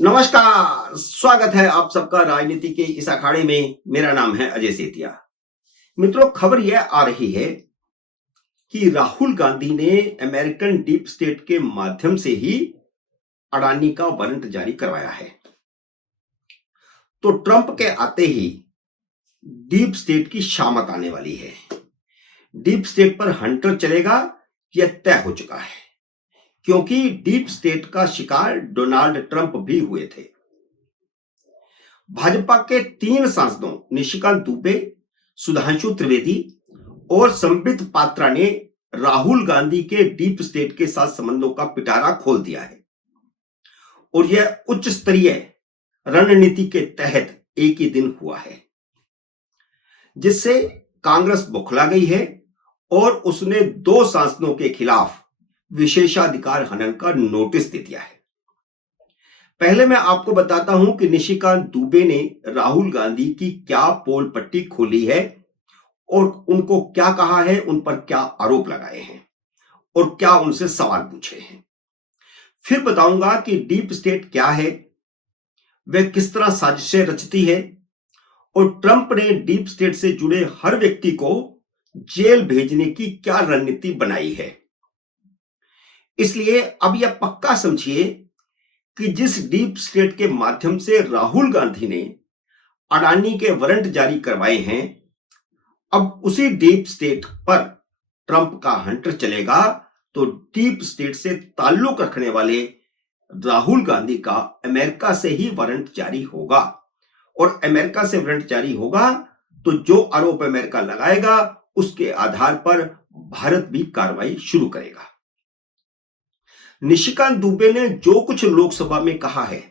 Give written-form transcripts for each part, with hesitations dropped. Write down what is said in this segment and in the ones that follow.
नमस्कार, स्वागत है आप सबका राजनीति के इस अखाड़े में। मेरा नाम है अजय सेतिया। मित्रों, खबर यह आ रही है कि राहुल गांधी ने अमेरिकन डीप स्टेट के माध्यम से ही अडानी का वारंट जारी करवाया है। तो ट्रंप के आते ही डीप स्टेट की शामत आने वाली है। डीप स्टेट पर हंटर चलेगा, यह तय हो चुका है, क्योंकि डीप स्टेट का शिकार डोनाल्ड ट्रंप भी हुए थे। भाजपा के 3 सांसदों निशिकांत दुबे, सुधांशु त्रिवेदी और संबित पात्रा ने राहुल गांधी के डीप स्टेट के साथ संबंधों का पिटारा खोल दिया है और यह उच्च स्तरीय रणनीति के तहत एक ही दिन हुआ है, जिससे कांग्रेस बौखला गई है और उसने 2 सांसदों के खिलाफ विशेषाधिकार हनन का नोटिस दे दिया है। पहले मैं आपको बताता हूं कि निशिकांत दुबे ने राहुल गांधी की क्या पोल पट्टी खोली है और उनको क्या कहा है, उन पर क्या आरोप लगाए हैं और क्या उनसे सवाल पूछे हैं। फिर बताऊंगा कि डीप स्टेट क्या है, वह किस तरह साजिशें रचती है और ट्रंप ने डीप स्टेट से जुड़े हर व्यक्ति को जेल भेजने की क्या रणनीति बनाई है। इसलिए अब यह पक्का समझिए कि जिस डीप स्टेट के माध्यम से राहुल गांधी ने अडानी के वारंट जारी करवाए हैं, अब उसी डीप स्टेट पर ट्रंप का हंटर चलेगा। तो डीप स्टेट से ताल्लुक रखने वाले राहुल गांधी का अमेरिका से ही वारंट जारी होगा और अमेरिका से वारंट जारी होगा तो जो आरोप अमेरिका लगाएगा उसके आधार पर भारत भी कार्रवाई शुरू करेगा। निशिकांत दुबे ने जो कुछ लोकसभा में कहा है,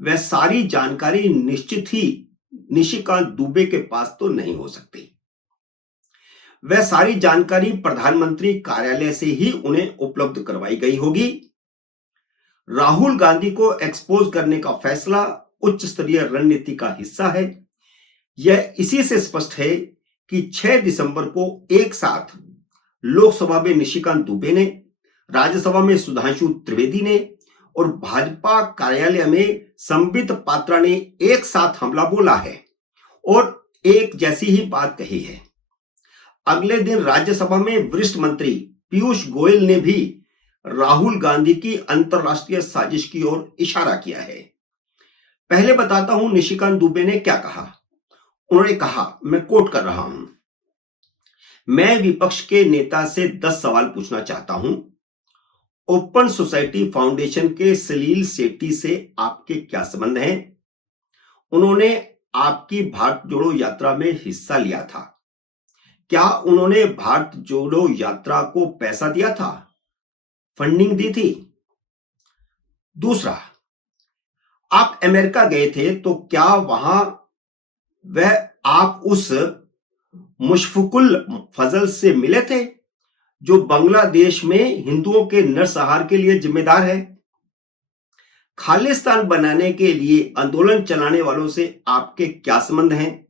वह सारी जानकारी निश्चित ही निशिकांत दुबे के पास तो नहीं हो सकती। वह सारी जानकारी प्रधानमंत्री कार्यालय से ही उन्हें उपलब्ध करवाई गई होगी। राहुल गांधी को एक्सपोज करने का फैसला उच्च स्तरीय रणनीति का हिस्सा है। यह इसी से स्पष्ट है कि 6 दिसंबर को एक साथ लोकसभा में निशिकांत दुबे ने, राज्यसभा में सुधांशु त्रिवेदी ने और भाजपा कार्यालय में संबित पात्रा ने एक साथ हमला बोला है और एक जैसी ही बात कही है। अगले दिन राज्यसभा में वरिष्ठ मंत्री पीयूष गोयल ने भी राहुल गांधी की अंतरराष्ट्रीय साजिश की ओर इशारा किया है। पहले बताता हूं निशिकांत दुबे ने क्या कहा। उन्होंने कहा, मैं कोट कर रहा हूं, मैं विपक्ष के नेता से 10 सवाल पूछना चाहता हूं। ओपन सोसाइटी फाउंडेशन के सलील सेठी से आपके क्या संबंध हैं? उन्होंने आपकी भारत जोड़ो यात्रा में हिस्सा लिया था। क्या उन्होंने भारत जोड़ो यात्रा को पैसा दिया था, फंडिंग दी थी? दूसरा, आप अमेरिका गए थे तो क्या वहां वह आप उस मुशफिकुल फजल से मिले थे जो बांग्लादेश में हिंदुओं के नरसंहार के लिए जिम्मेदार है? खालिस्तान बनाने के लिए आंदोलन चलाने वालों से आपके क्या संबंध हैं?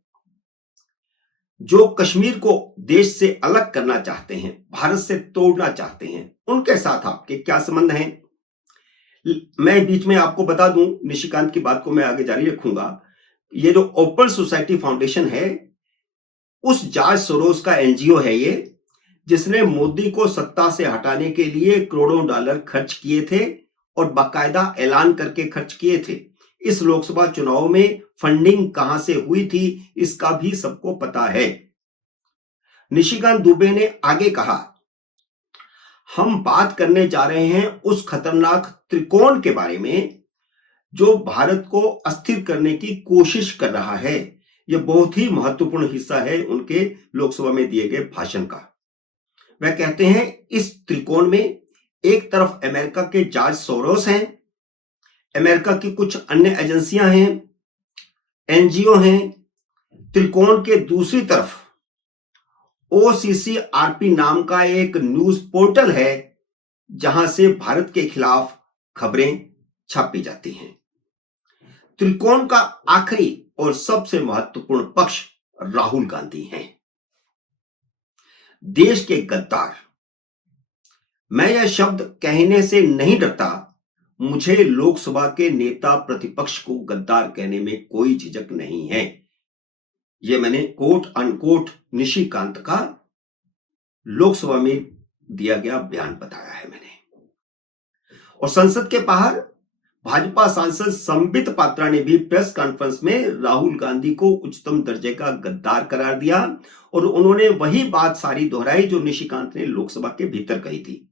जो कश्मीर को देश से अलग करना चाहते हैं, भारत से तोड़ना चाहते हैं, उनके साथ आपके क्या संबंध हैं? मैं बीच में आपको बता दूं, निशिकांत की बात को मैं आगे जारी रखूंगा। ये जो ओपन सोसाइटी फाउंडेशन है, उस जॉर्ज सोरोस का एनजीओ है ये, जिसने मोदी को सत्ता से हटाने के लिए करोड़ों डॉलर खर्च किए थे और बाकायदा ऐलान करके खर्च किए थे। इस लोकसभा चुनाव में फंडिंग कहां से हुई थी, इसका भी सबको पता है। निशिकांत दुबे ने आगे कहा, हम बात करने जा रहे हैं उस खतरनाक त्रिकोण के बारे में जो भारत को अस्थिर करने की कोशिश कर रहा है। यह बहुत ही महत्वपूर्ण हिस्सा है उनके लोकसभा में दिए गए भाषण का। वह कहते हैं, इस त्रिकोण में एक तरफ अमेरिका के जॉर्ज सोरोस हैं, अमेरिका की कुछ अन्य एजेंसियां हैं, एनजीओ हैं। त्रिकोण के दूसरी तरफ OCCRP नाम का एक न्यूज पोर्टल है जहां से भारत के खिलाफ खबरें छापी जाती हैं। त्रिकोण का आखिरी और सबसे महत्वपूर्ण पक्ष राहुल गांधी हैं, देश के गद्दार। मैं यह शब्द कहने से नहीं डरता, मुझे लोकसभा के नेता प्रतिपक्ष को गद्दार कहने में कोई झिझक नहीं है। यह मैंने कोट अनकोट निशिकांत का लोकसभा में दिया गया बयान बताया है मैंने। और संसद के बाहर भाजपा सांसद संबित पात्रा ने भी प्रेस कॉन्फ्रेंस में राहुल गांधी को उच्चतम दर्जे का गद्दार करार दिया और उन्होंने वही बात सारी दोहराई जो निशिकांत ने लोकसभा के भीतर कही थी।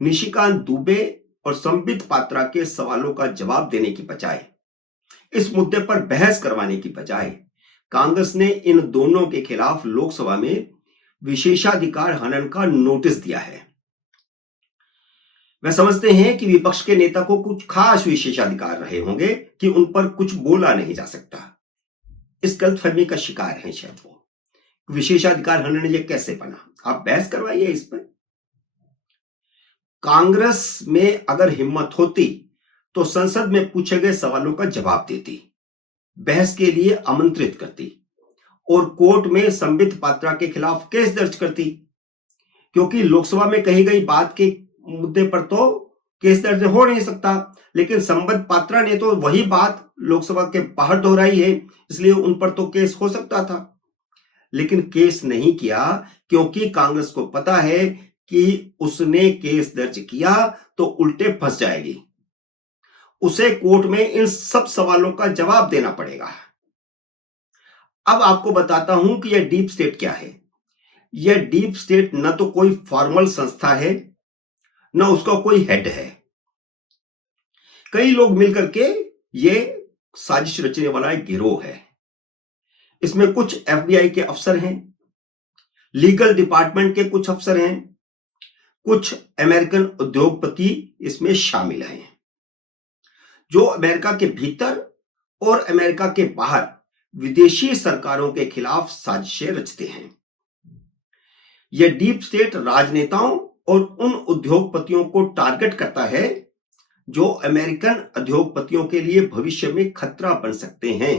निशिकांत दुबे और संबित पात्रा के सवालों का जवाब देने की बजाय, इस मुद्दे पर बहस करवाने की बजाय कांग्रेस ने इन दोनों के खिलाफ लोकसभा में विशेषाधिकार हनन का नोटिस दिया है। वे समझते हैं कि विपक्ष के नेता को कुछ खास विशेषाधिकार रहे होंगे कि उन पर कुछ बोला नहीं जा सकता। इस गलतफहमी का शिकार हैं शायद वो। विशेषाधिकार हनन ये कैसे बना, आप बहस करवाइए इस पर। कांग्रेस में अगर हिम्मत होती तो संसद में पूछे गए सवालों का जवाब देती, बहस के लिए आमंत्रित करती और कोर्ट में संबित पात्रा के खिलाफ केस दर्ज करती, क्योंकि लोकसभा में कही गई बात के मुद्दे पर तो केस दर्ज हो नहीं सकता। लेकिन संबित पात्रा ने तो वही बात लोकसभा के बाहर दोहराई है, इसलिए उन पर तो केस हो सकता था। लेकिन केस नहीं किया क्योंकि कांग्रेस को पता है कि उसने केस दर्ज किया तो उल्टे फंस जाएगी, उसे कोर्ट में इन सब सवालों का जवाब देना पड़ेगा। अब आपको बताता हूं कि यह डीप स्टेट क्या है। यह डीप स्टेट न तो कोई फॉर्मल संस्था है, न उसका कोई हेड है। कई लोग मिलकर के यह साजिश रचने वाला एक गिरोह है। इसमें कुछ एफबीआई के अफसर हैं, लीगल डिपार्टमेंट के कुछ अफसर हैं, कुछ अमेरिकन उद्योगपति इसमें शामिल हैं, जो अमेरिका के भीतर और अमेरिका के बाहर विदेशी सरकारों के खिलाफ साजिशें रचते हैं। यह डीप स्टेट राजनेताओं और उन उद्योगपतियों को टारगेट करता है जो अमेरिकन उद्योगपतियों के लिए भविष्य में खतरा बन सकते हैं।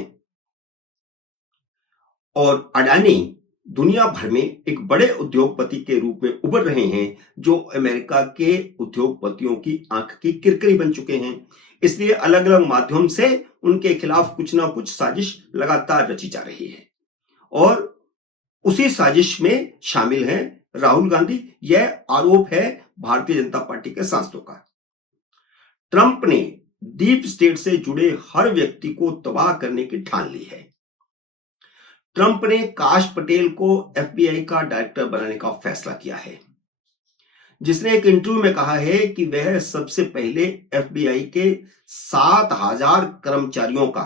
और अडानी दुनिया भर में एक बड़े उद्योगपति के रूप में उभर रहे हैं, जो अमेरिका के उद्योगपतियों की आंख की किरकिरी बन चुके हैं। इसलिए अलग अलग माध्यम से उनके खिलाफ कुछ ना कुछ साजिश लगातार रची जा रही है और उसी साजिश में शामिल हैं राहुल गांधी। यह आरोप है भारतीय जनता पार्टी के सांसदों का। ट्रंप ने डीप स्टेट से जुड़े हर व्यक्ति को तबाह करने की ठान ली है। ट्रंप ने काश पटेल को एफबीआई का डायरेक्टर बनाने का फैसला किया है, जिसने एक इंटरव्यू में कहा है कि वह सबसे पहले एफबीआई के 7,000 कर्मचारियों का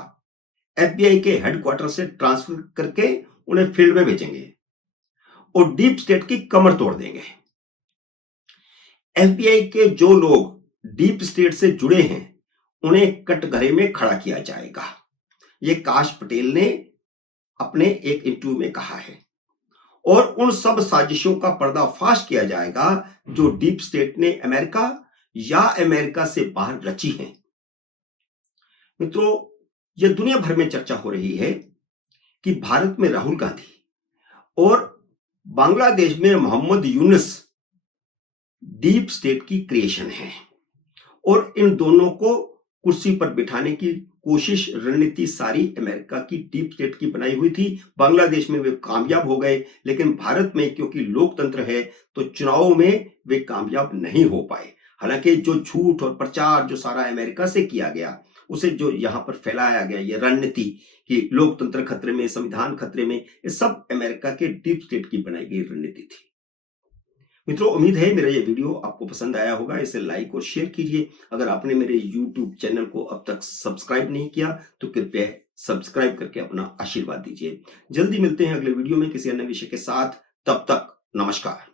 एफबीआई के हेडक्वार्टर से ट्रांसफर करके उन्हें फील्ड में भेजेंगे और डीप स्टेट की कमर तोड़ देंगे। एफबीआई के जो लोग डीप स्टेट से जुड़े हैं उन्हें कटघरे में खड़ा किया जाएगा, यह काश पटेल ने अपने एक इंटरव्यू में कहा है। और उन सब साजिशों का पर्दाफाश किया जाएगा जो डीप स्टेट ने अमेरिका या अमेरिका से बाहर रची हैं। मित्रों, यह दुनिया भर में चर्चा हो रही है कि भारत में राहुल गांधी और बांग्लादेश में मोहम्मद यूनुस डीप स्टेट की क्रिएशन है और इन दोनों को कुर्सी पर बिठाने की कोशिश रणनीति सारी अमेरिका की डीप स्टेट की बनाई हुई थी। बांग्लादेश में वे कामयाब हो गए, लेकिन भारत में क्योंकि लोकतंत्र है तो चुनावों में वे कामयाब नहीं हो पाए। हालांकि जो झूठ और प्रचार जो सारा अमेरिका से किया गया, उसे जो यहां पर फैलाया गया, ये रणनीति कि लोकतंत्र खतरे में, संविधान खतरे में, ये सब अमेरिका के डीप स्टेट की बनाई गई रणनीति थी। मित्रों, उम्मीद है मेरा ये वीडियो आपको पसंद आया होगा। इसे लाइक और शेयर कीजिए। अगर आपने मेरे YouTube चैनल को अब तक सब्सक्राइब नहीं किया तो कृपया सब्सक्राइब करके अपना आशीर्वाद दीजिए। जल्दी मिलते हैं अगले वीडियो में किसी अन्य विषय के साथ। तब तक नमस्कार।